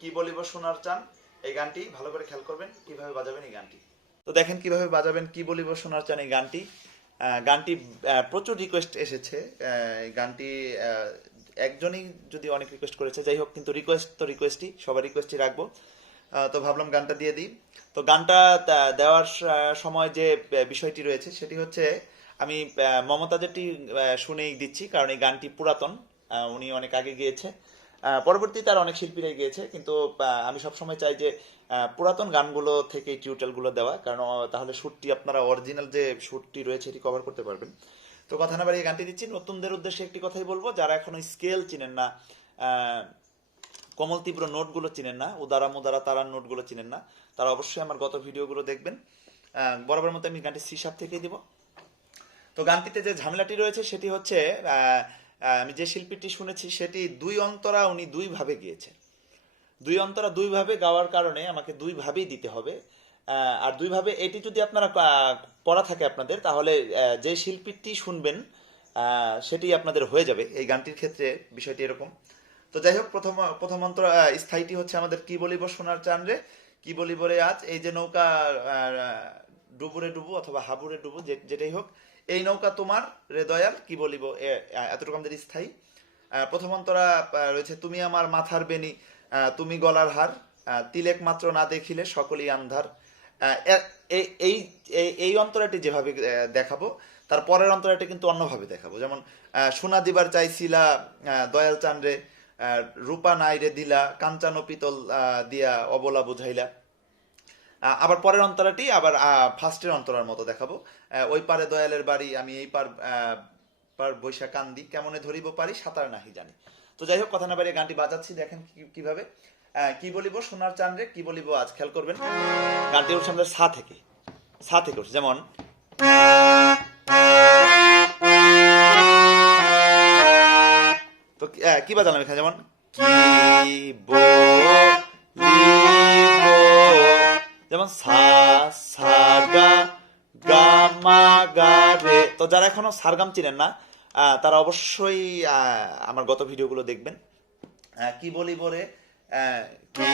কি বলিব সোনার চান এই গানটি ভালো করে খেয়াল করবেন কিভাবে বাজাবেন এই গানটি। তো দেখেন কিভাবে বাজাবেন কি বলিব সোনার চান এই গানটি। গানটি প্রচুর রিকোয়েস্ট এসেছে। এই গানটি একজনই যদি অনেক রিকোয়েস্ট করেছে, যাই হোক, কিন্তু রিকোয়েস্ট তো রিকোয়েস্টই, সবার রিকোয়েস্টই রাখবো। তো ভাবলাম গানটা দিয়ে দিই। তো গানটা দেওয়ার সময় যে বিষয়টি রয়েছে সেটি হচ্ছে আমি মমতাজেরটি শুনেই দিচ্ছি, কারণ এই গানটি পুরাতন, উনি অনেক আগে গিয়েছে। পরবর্তীতে আর অনেক শিল্পীরাই গিয়েছে, কিন্তু আমি সবসময় চাই যে পুরাতন গানগুলো থেকে টিউটোরিয়ালগুলো দেওয়া, কারণ তাহলে সুরটি আপনারা অরিজিনাল যে সুরটি রয়েছে এটি কভার করতে পারবেন। তো কথা না বাড়িয়ে গানটি দিচ্ছি। নতুনদের উদ্দেশ্যে একটি কথাই বলবো, যারা এখনো স্কেল চিনেন না, কোমল তীব্র নোটগুলো চিনেন না, উদারা মুদারা তারার নোটগুলো চিনেন না, তারা অবশ্যই আমার গত ভিডিওগুলো দেখবেন। বরাবর মতো আমি গানটি সি শার্প থেকেই দিব। তো গানটিতে যে ঝামেলাটি রয়েছে সেটি হচ্ছে আমি যে শিল্পীটি শুনেছি সেটি দুই অন্তরা উনি দুইভাবে গিয়েছে। দুই অন্তরা দুইভাবে গাওয়ার কারণে আমাকে দুইভাবেই দিতে হবে। আর দুইভাবে এটি যদি আপনারা করা থাকে আপনাদের, তাহলে যে শিল্পীটি শুনবেন সেটি আপনাদের হয়ে যাবে। এই গানটির ক্ষেত্রে বিষয়টি এরকম। তো যাই হোক, প্রথম অন্তর স্থায়ীটি হচ্ছে আমাদের কি বলিব সোনার চান রে, কি বলিব রে আজ, এই যে নৌকা ডুবুরে ডুবু অথবা হাবুরে ডুবু, যেটাই হোক, এই নৌকা তোমার রে দয়াল, কি বলিব, এতটুকু আমাদের স্থায়ী। প্রথম অন্তরা রয়েছে তুমি আমার মাথার বেনি, তুমি গলার হার, তিলেক মাত্র না দেখিলে সকলেই আন্ধার। এই এই এই অন্তরাটি যেভাবে দেখাবো, তার পরের অন্তরাটি কিন্তু অন্যভাবে দেখাবো। যেমন সোনা দিবার চাইছিলা দয়াল চান রে, রূপা নাই রে দিলা, কাঞ্চানো পিতল দিয়া অবলা বুঝাইলা। আবার পরের অন্তরাটি আবার ফার্স্টের অন্তরার মতো দেখাবো। ওই পারে দয়ালের বাড়ি, আমি এই পার বৈশা কান্দি, কেমনে ধরিব পারি সাঁতার নাহি জানি। তো যাই হোক, কথা না বাড়িয়ে গানটি বাজাচ্ছি, দেখেন কিভাবে। কি বলিব সোনার চান রে, কি বলিব আজ, খেয়াল করবেন। গানটি উঠছে আমাদের সা থেকে উঠছে। যেমন তো কি বাজালাম এখানে, যেমন কি যেমন সা সা গা গা মা গা রে। তো যারা এখনো সারগাম চিনেন না তারা অবশ্যই আমার গত ভিডিওগুলো দেখবেন। কি বলিব রে, কি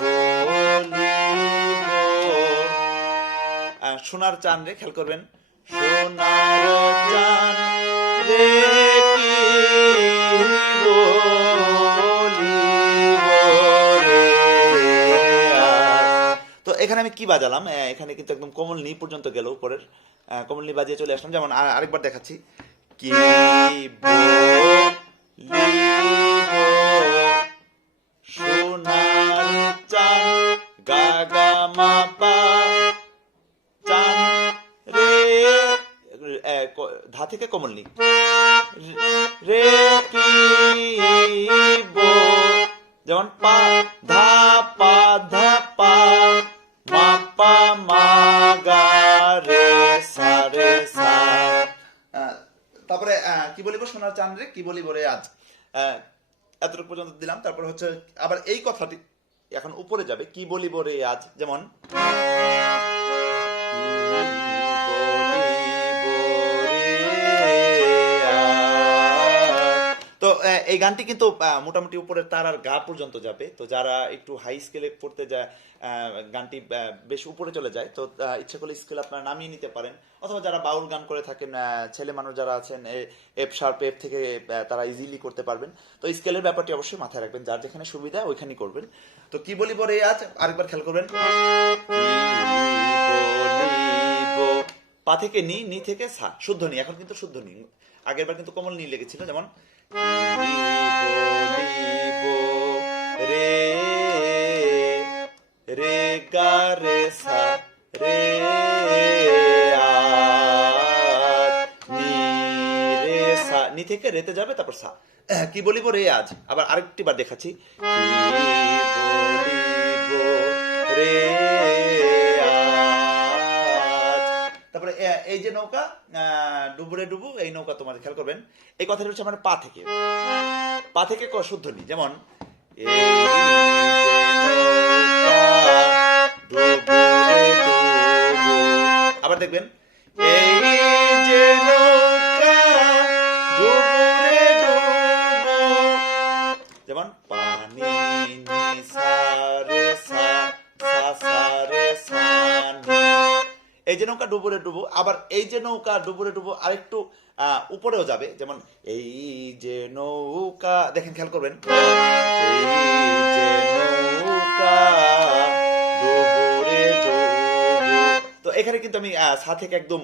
বলিব সোনার চান রে, খেয়াল করবেন। সোনার চান রে কি এখানে আমি কি বাজালাম, এখানে কিন্তু একদম কোমল নি পর্যন্ত গেল, উপরের কোমল নি বাজিয়ে চলে আসলাম। যেমন আরেকবার দেখাচ্ছি, কি সোনার চান গা গা মা পা চান রে, ধা থেকে কোমল নি রে কি বো, যেমন পা ধা পা ধা পা মা পা মা গা রে সা রে সা। তারপরে কি বলিব সোনার চান রে, কি বলিব রে আজ, এতটুকু পর্যন্ত দিলাম। তারপর হচ্ছে আবার এই কথাটি এখন উপরে যাবে, কি বলিব রে আজ। যেমন তো এই গানটি কিন্তু মোটামুটি উপরের তার আর গা পর্যন্ত যাবে। তো যারা একটু হাই স্কেলে পড়তে যায়, গানটি বেশ উপরে চলে যায়, তো ইচ্ছা করলে স্কেল আপনারা নামিয়ে নিতে পারেন। অথবা যারা বাউল গান করে থাকেন, ছেলে মানুষ যারা আছেন, এফ শার্প এফ থেকে তারা ইজিলি করতে পারবেন। তো স্কেলের ব্যাপারটি অবশ্যই মাথায় রাখবেন, যার যেখানে সুবিধা ওইখানেই করবেন। তো কি বলিব রে আজ, আরেকবার খেয়াল করবেন। পা থেকে নি থেকে সা, শুদ্ধ নি, এখন কিন্তু শুদ্ধ নি, আগের বার কিন্তু কোমল নি লেগেছিল। যেমন রে রে গা রে সা রে নি রে সা, নি থেকে রেতে যাবে, তারপর সা। কি বলিব রে আজ, আবার আরেকটি বার দেখাচ্ছি, কি বলিব রে তারপরে এই যে নৌকা ডুবুরে ডুবু, এই নৌকা তোমার, খেয়াল করবেন। এই কথাটা হচ্ছে আমার পা থেকে শুদ্ধ নি। যেমন আবার দেখবেন, এই যে নৌকা ডুবুরে ডুবু, যেমন পানি এই যে নৌকা ডুবুরে ডুবু, আবার এই যে নৌকা ডুবুরে ডুবু আরেকটু উপরেও যাবে, যেমন এই যে নৌকা, দেখেন খেয়াল করবেন, এই যে নৌকা ডুবুরে ডুবু। তো এখানে কিন্তু আমি সা থেকে একদম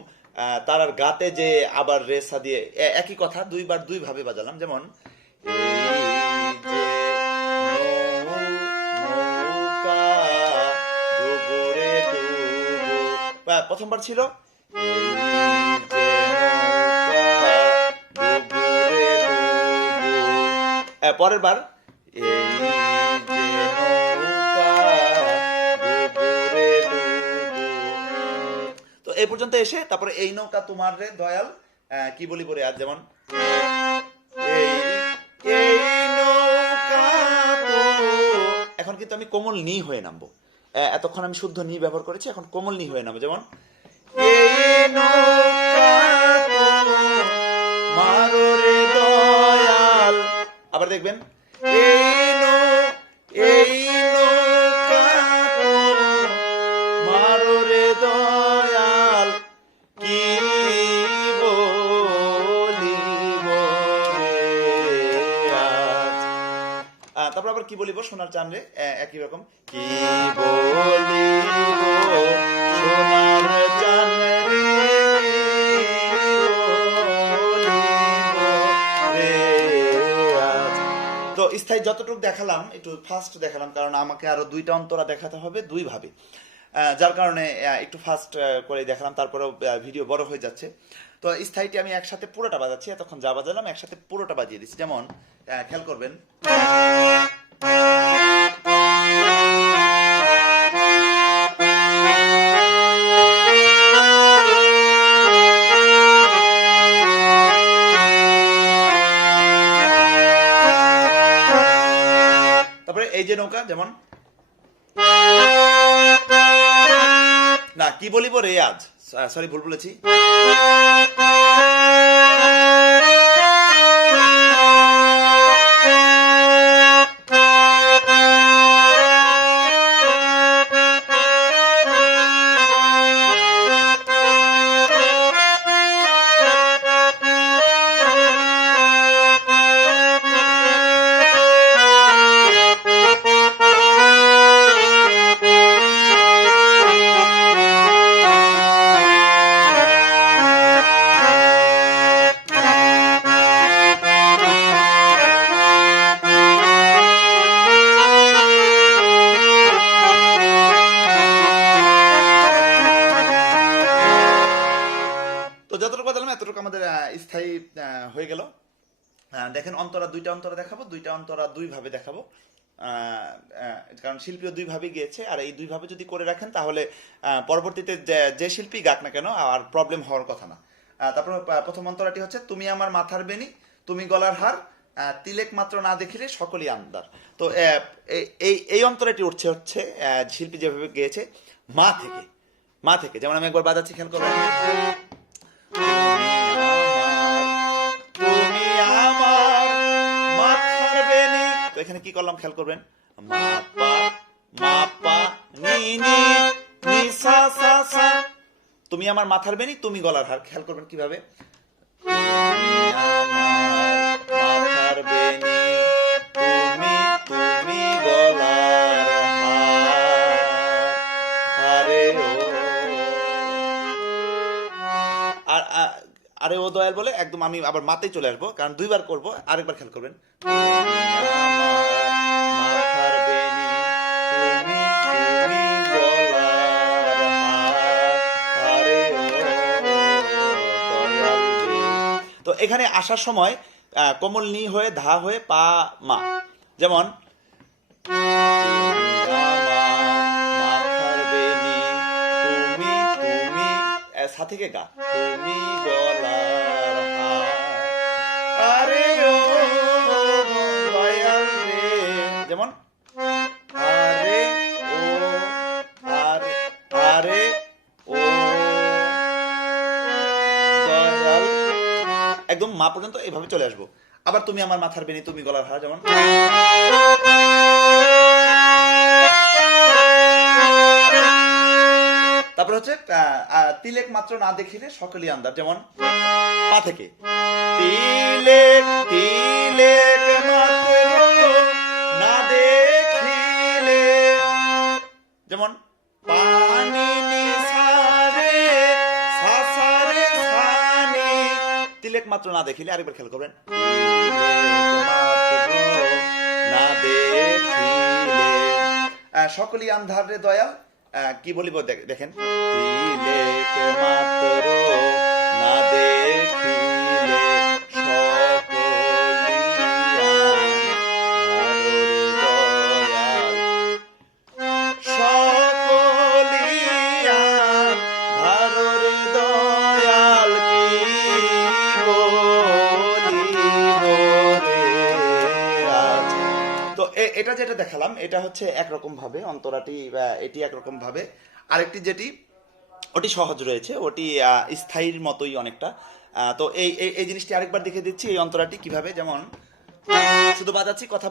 তারার গাতে যে আবার রে সা দিয়ে একই কথা দুইবার দুই ভাবে বাজালাম, যেমন এই যে নৌকা ডুবুরে ডুবু। প্রথমবার ছিল এই যে নৌকা ডুবুরে ডুবু, পরের বার এই যে নৌকা ডুবুরে ডুবু। তো এই পর্যন্ত এসে তারপরে এই নৌকা তোমার রে দয়াল কি বলি পরে আর, যেমন এই নৌকা তো, এখন কিন্তু আমি কোমল নি হয়ে নামবো, এতক্ষণ আমি শুদ্ধ নি ব্যবহার করেছি, এখন কোমল নি হয়ে নামবো, যেমন এই নৌকা তোমার রে দয়াল। আবার দেখবেন এই নৌকা তোমার রে দয়াল, কি বলিব রে আজ। তারপর আবার কি বলিব সোনার চান রে, একই রকম, কি বলিব সোনার চান রে, তো স্থায়ী যতটুকু দেখালাম একটু ফাস্ট দেখালাম, কারণ আমাকে আরো দুইটা অন্তরা দেখাতে হবে দুই ভাবে, যার কারণে একটু ফাস্ট করে দেখালাম, তারপরেও ভিডিও বড় হয়ে যাচ্ছে। তো স্থায়ীটি আমি একসাথে পুরোটা বাজাচ্ছি, এতক্ষণ যা বাজালাম একসাথে পুরোটা বাজিয়ে দিচ্ছি, যেমন খেয়াল করবেন, তারপরে এই যে নৌকা, যেমন না কি বলিব রে আজ, সরি ভুল বলেছি, যতটুকু বাজালাম এতটুকু আমাদের স্থায়ী হয়ে গেল। দেখেন অন্তরা দুইটা অন্তরা দেখাবো, দুইটা অন্তরা দুই ভাবে দেখাবো, কারণ শিল্পীও দুই ভাবে গিয়েছে, আর এই দুই ভাবে যদি করে রাখেন তাহলে পরবর্তীতে যে শিল্পী গাক না কেন আর প্রবলেম হওয়ার কথা না। তারপর প্রথম অন্তরাটি হচ্ছে, তুমি আমার মাথার বেনি তুমি গলার হার, তিলেক মাত্র না দেখিলে সকলই আন্দার। তো এই অন্তরাটি উঠছে হচ্ছে শিল্পী যেভাবে গিয়েছে মা থেকে, মা থেকে, যেমন আমি একবার বাজাচ্ছি, খেয়াল করবেন, তুমি আমার মাথার বেনি, তো এখানে কি করলাম খেয়াল করবেন, মাপা মাপা নি নি নি সা সা সা, তুমি আমার মাথার বেনি তুমি গলার হার, খেয়াল করবেন কিভাবে, তুমি আমার মাথার বেনি তুমি তুমি গলার হার, আরে ও, আরে ও দয়াল বলে একদম আমি আবার মাতেই চলে আসবো, কারণ দুইবার করবো, আরেকবার খেয়াল করবেন, মাথার বেনি তুমি তুমি গলার হার, আরে ও দয়াল রে। তো এখানে আসার সময় কোমল নি হয়ে ধা হয়ে পা মা, যেমন মাথার বেনি তুমি তুমি সা থেকে গা, তুমি গলার হার, আরে ও দয়াল রে, যেমন আরে ও আরে আরে ও দয়াল, একদম মা পর্যন্ত এভাবে চলে আসবো। আবার তুমি আমার মাথার বেনি তুমি গলার হার, যেমন তারপরে তারপর হচ্ছে তিলেক মাত্র না দেখিলে সকলই আন্দার, যেমন পা থেকে তিলেক তিলেক মাত্র না দেখিলে, যেমন পানি নিসারে সাসারে সানি, তিলেক মাত্র না দেখিলে। আরেকবার খেয়াল করবেন, না দেখিলে সকলই আন্ধার রে দয়াল, কি বলিব দেখেন, তিলেক মাত্র না দেখিলে এটা যেটা দেখালাম এটা হচ্ছে একরকম ভাবে অন্তরাটি, এটি একরকম ভাবে। আরেকটি যেটি ওটি সহজ রয়েছে, ওটি স্থায়ীর মতোই অনেকটা। তো এই এই জিনিসটি আরেকবার দেখে দিচ্ছি, এই অন্তরাটি কিভাবে, যেমন শুধু বাজাচ্ছি, কথা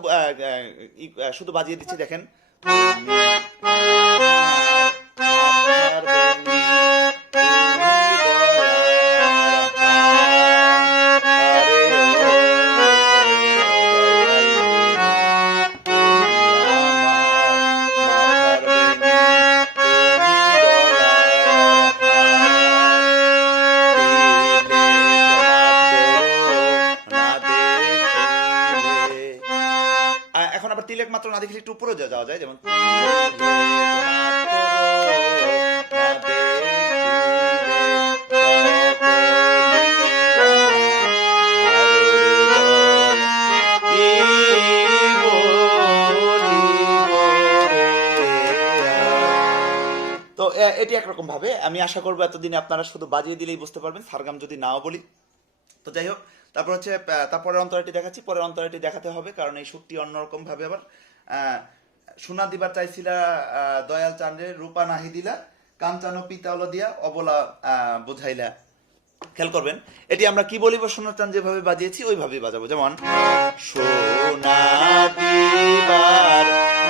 শুধু বাজিয়ে দিচ্ছি, দেখেন তিলেক মাত্র না দেখলে একটু উপরে যাওয়া যায়, যেমন তো এটি একরকম ভাবে। আমি আশা করবো এতদিনে আপনারা শুধু বাজিয়ে দিলেই বুঝতে পারবেন, সারগাম যদি নাও বলি। তো যাই হোক, তারপর হচ্ছে তারপরের অন্তরাটি দেখাচ্ছি, পরের অন্তরাটি দেখাতে হবে, কারণ এই সুরটি অন্যরকম ভাবে। আবার সোনা দিবার চাইছিলা দয়াল চাঁদে, রূপা নাহি দিলা, কাঞ্চানো পিতাল দিয়া অবলা বুঝাইলা। খেয়াল করবেন, এটি আমরা কি বলিব, সোনার চাঁদ যেভাবে বাজিয়েছি ওইভাবেই বাজাবো, যেমন সোনা দিবার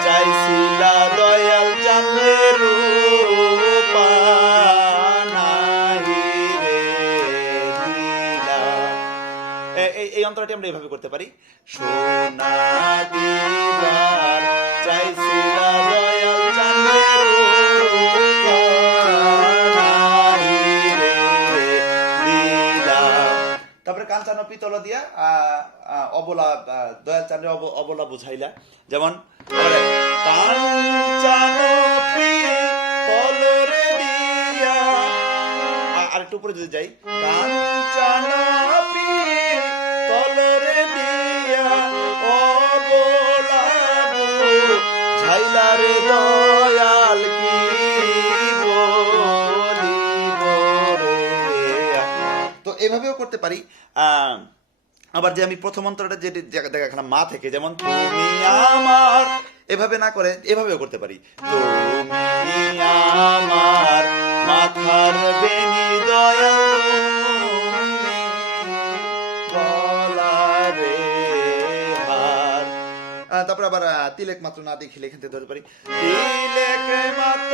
চাইছিলা দয়াল চাঁদে, রূপা নাহি রে দিলা। এই অন্তরাটি আমরা এইভাবে করতে পারি, সোনা দিবার চাইছিলা দয়াল চাঁদে, রূপা নাহি রে দিলা। তারপরে কাঞ্চানো পিতল দিয়া অবলা, দয়াল চাঁদে অবলা বুঝাইলা, যেমন কাঞ্চানো পিতল রে দিয়া। আরেকটু উপরে যদি যাই, কাঞ্চানো পিতল রে দিয়া অবলা বুঝাইলা রে দয়াল, কি বলিব রে। তো এভাবেও করতে পারি। আবার যে আমি প্রথম অন্তরটা যেটি দেখালাম মা থেকে, যেমন তুমি আমার, এভাবে না করে এভাবেও করতে পারি, তুমি আমার মাথার বেনি দয়াল, গলারে হার। তারপর আবার তিলেক মাত্র না দেখিলে এখান থেকে ধরতে পারি, তিলেক মাত্র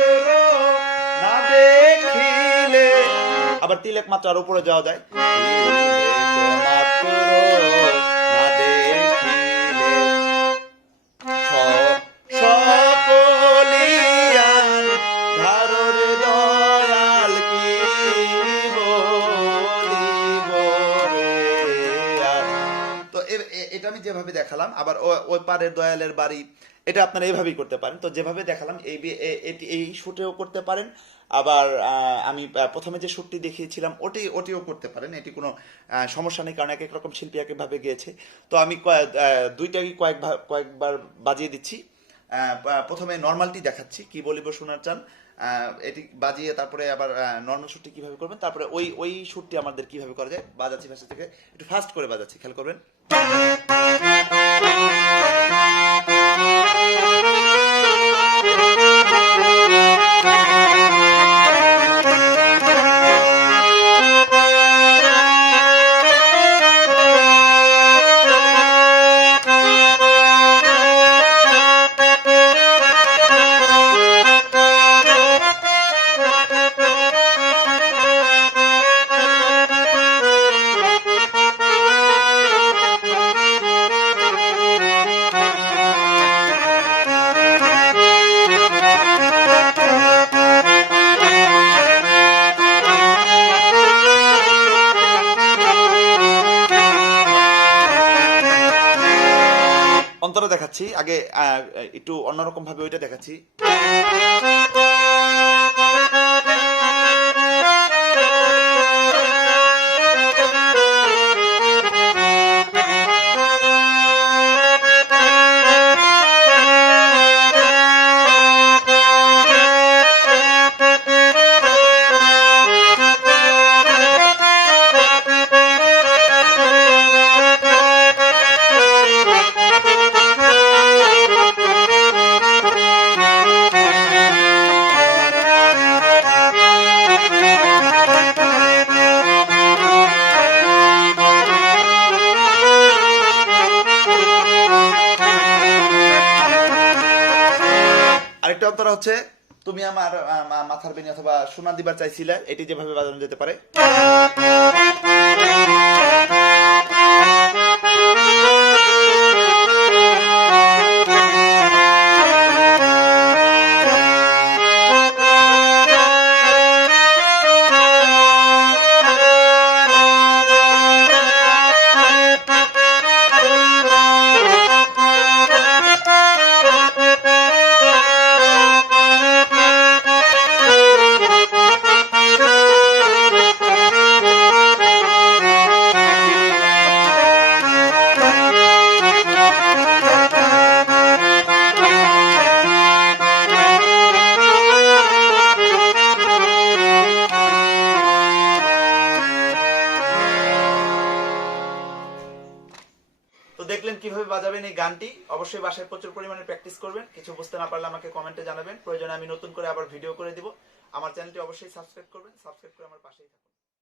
না দেখিলে। আবার তিলেক মাত্র আর উপরে যাওয়া যায়, এটা আমি যেভাবে দেখালাম। আবার ওই পারের দয়ালের বাড়ি, এটা আপনারা এইভাবেই করতে পারেন। তো যেভাবে দেখালাম এই শুটেও করতে পারেন। আবার আমি প্রথমে যে শুটটি দেখিয়েছিলাম ওটিও করতে পারেন, এটি কোনো সমস্যা নেই, কারণ এক এক রকম শিল্পী এক একভাবে গিয়েছে। তো আমি দুইটাই কয়েকবার বাজিয়ে দিচ্ছি। প্রথমে নর্মালটি দেখাচ্ছি, কি বলিব সোনার চান, এটি বাজিয়ে তারপরে আবার নর্মাল শুটটি কিভাবে করবেন, তারপরে ওই শুটটি আমাদের কিভাবে করা যায় বাজাচ্ছি। ভাষা থেকে একটু ফাস্ট করে বাজাচ্ছি, খেয়াল করবেন। দেখাচ্ছি। আগে একটু অন্যরকম ভাবে ওইটা দেখাচ্ছি। আরেকটা অন্তরা হচ্ছে, তুমি আমার মাথার বেনি অথবা সোনা দিবার চাইছিলে, এটি যেভাবে বাজানো যেতে পারে। তো দেখলেন কিভাবে বাজাবেন এই গানটি। অবশ্যই বাসায় প্রচুর পরিমাণে প্র্যাকটিস করবেন। কিছু বুঝতে না পারলে আমাকে কমেন্টে জানাবেন, প্রয়োজনে আমি নতুন করে আবার ভিডিও করে দিব। আমার চ্যানেলটি অবশ্যই সাবস্ক্রাইব করবেন, সাবস্ক্রাইব করে আমার পাশেই থাকুন।